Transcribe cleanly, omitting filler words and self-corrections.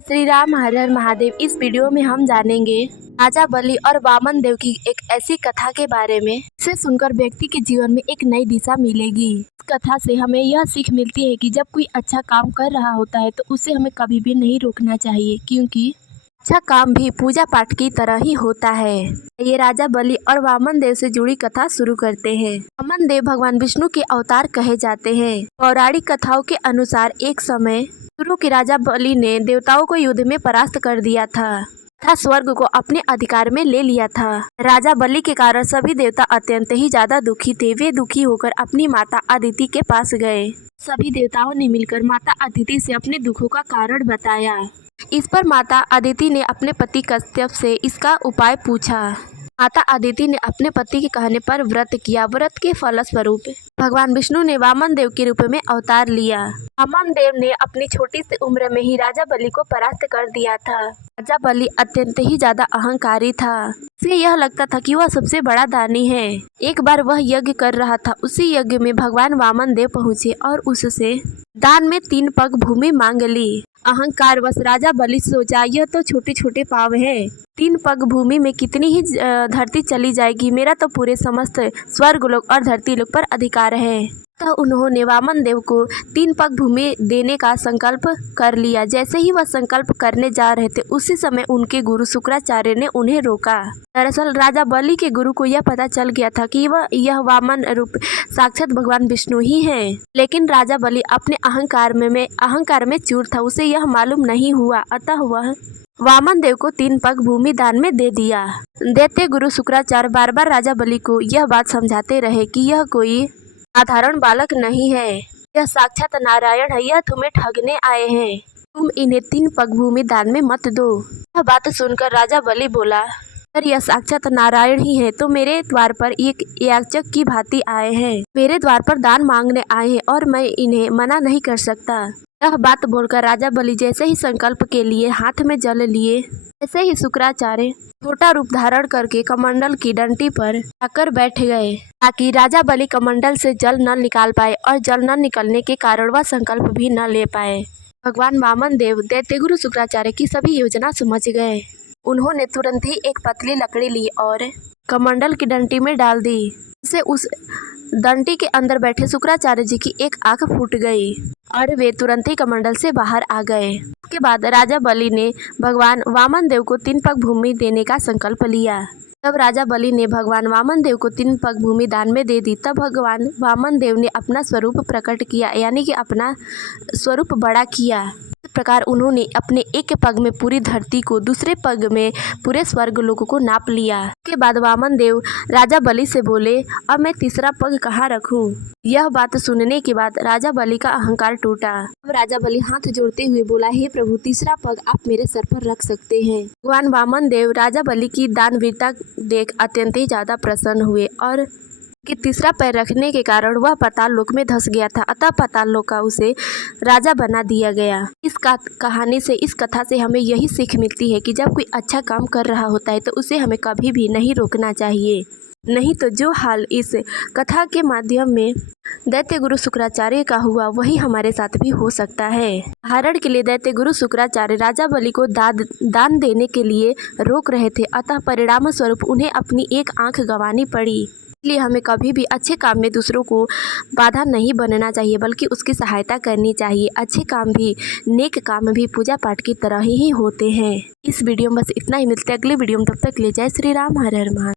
श्री राम हर हर महादेव। इस वीडियो में हम जानेंगे राजा बलि और वामन देव की एक ऐसी कथा के बारे में जिसे सुनकर व्यक्ति के जीवन में एक नई दिशा मिलेगी। इस कथा से हमें यह सीख मिलती है कि जब कोई अच्छा काम कर रहा होता है तो उसे हमें कभी भी नहीं रोकना चाहिए, क्योंकि अच्छा काम भी पूजा पाठ की तरह ही होता है। ये राजा बलि और वामन देव से जुड़ी कथा शुरू करते हैं। वामन देव भगवान विष्णु के अवतार कहे जाते हैं। पौराणिक कथाओं के अनुसार एक समय शुरू के राजा बलि ने देवताओं को युद्ध में परास्त कर दिया था स्वर्ग को अपने अधिकार में ले लिया था। राजा बलि के कारण सभी देवता अत्यंत ही ज्यादा दुखी थे। वे दुखी होकर अपनी माता अदिति के पास गए। सभी देवताओं ने मिलकर माता अदिति से अपने दुखों का कारण बताया। इस पर माता अदिति ने अपने पति कश्यप से इसका उपाय पूछा। माता अदिति ने अपने पति के कहने पर व्रत किया। व्रत के फलस्वरूप भगवान विष्णु ने वामन देव के रूप में अवतार लिया। वामन देव ने अपनी छोटी सी उम्र में ही राजा बलि को परास्त कर दिया था। राजा बलि अत्यंत ही ज्यादा अहंकारी था। उसे यह लगता था कि वह सबसे बड़ा दानी है। एक बार वह यज्ञ कर रहा था। उसी यज्ञ में भगवान वामन देव पहुँचे और उससे दान में 3 पग भूमि मांग ली। अहंकार वश राजा बलि सोचा, यह तो छोटे छोटे पाव है, 3 पग भूमि में कितनी ही धरती चली जाएगी। मेरा तो पूरे समस्त स्वर्गलोक और धरती लोक पर अधिकार है। तो उन्होंने वामन देव को 3 पग भूमि देने का संकल्प कर लिया। जैसे ही वह संकल्प करने जा रहे थे उसी समय उनके गुरु शुक्राचार्य ने उन्हें रोका। दरअसल राजा बलि के गुरु को यह पता चल गया था कि यह वामन रूप साक्षात भगवान विष्णु ही है। लेकिन राजा बलि अपने अहंकार में चूर था। उसे यह मालूम नहीं हुआ। अतः वह वामन देव को 3 पग भूमि दान में दे दिया। देते गुरु शुक्राचार्य बार बार राजा बलि को यह बात समझाते रहे कि यह कोई साधारण बालक नहीं है, यह साक्षात नारायण है। यह तुम्हें ठगने आए हैं। तुम इन्हें 3 पग भूमि दान में मत दो। यह बात सुनकर राजा बलि बोला, अगर यह साक्षात नारायण ही है तो मेरे द्वार पर एक याचक की भांति आए हैं। मेरे द्वार पर दान मांगने आए हैं और मैं इन्हें मना नहीं कर सकता। यह बात बोलकर राजा बलि जैसे ही संकल्प के लिए हाथ में जल लिए, ऐसे ही शुक्राचार्य छोटा रूप धारण करके कमंडल की डंडी पर आकर बैठ गए, ताकि राजा बलि कमंडल से जल न निकाल पाए और जल न निकलने के कारण वह संकल्प भी न ले पाए। भगवान वामन देव दैत्यगुरु शुक्राचार्य की सभी योजना समझ गए। उन्होंने तुरंत ही एक पतली लकड़ी ली और कमंडल की डंडी में डाल दी। इससे उस डंडी के अंदर बैठे शुक्राचार्य जी की एक आंख फूट गई और वे तुरंत ही कमंडल से बाहर आ गए। उसके बाद राजा बलि ने भगवान वामन देव को 3 पग भूमि देने का संकल्प लिया। तब राजा बलि ने भगवान वामन देव को 3 पग भूमि दान में दे दी। तब भगवान वामन देव ने अपना स्वरूप प्रकट किया, यानी कि अपना स्वरूप बड़ा किया। इस प्रकार उन्होंने अपने एक पग में पूरी धरती को, दूसरे पग में पूरे स्वर्गलोक को नाप लिया। उसके बाद वामन देव राजा बलि से बोले, अब मैं तीसरा पग कहाँ रखूं? यह बात सुनने के बाद राजा बलि का अहंकार टूटा। अब राजा बलि हाथ जोड़ते हुए बोला, हे प्रभु, तीसरा पग आप मेरे सर पर रख सकते हैं। भगवान वामन देव राजा बलि की दानवीरता देख अत्यंत ही ज्यादा प्रसन्न हुए और कि तीसरा पैर रखने के कारण वह पाताल लोक में धंस गया था। अतः पाताल लोक का उसे राजा बना दिया गया। इस कहानी से, इस कथा से हमें यही सीख मिलती है कि जब कोई अच्छा काम कर रहा होता है तो उसे हमें कभी भी नहीं रोकना चाहिए। नहीं तो जो हाल इस कथा के माध्यम में दैत्य गुरु शुक्राचार्य का हुआ वही हमारे साथ भी हो सकता है। उदाहरण के लिए दैत्य गुरु शुक्राचार्य राजा बलि को दान देने के लिए रोक रहे थे। अतः परिणाम स्वरूप उन्हें अपनी एक आंख गंवानी पड़ी। इसलिए हमें कभी भी अच्छे काम में दूसरों को बाधा नहीं बनना चाहिए, बल्कि उसकी सहायता करनी चाहिए। अच्छे काम भी, नेक काम भी पूजा पाठ की तरह ही होते हैं। इस वीडियो में बस इतना ही। मिलते हैं अगले वीडियो में। तब तक के लिए जय श्री राम, हर हर महादेव।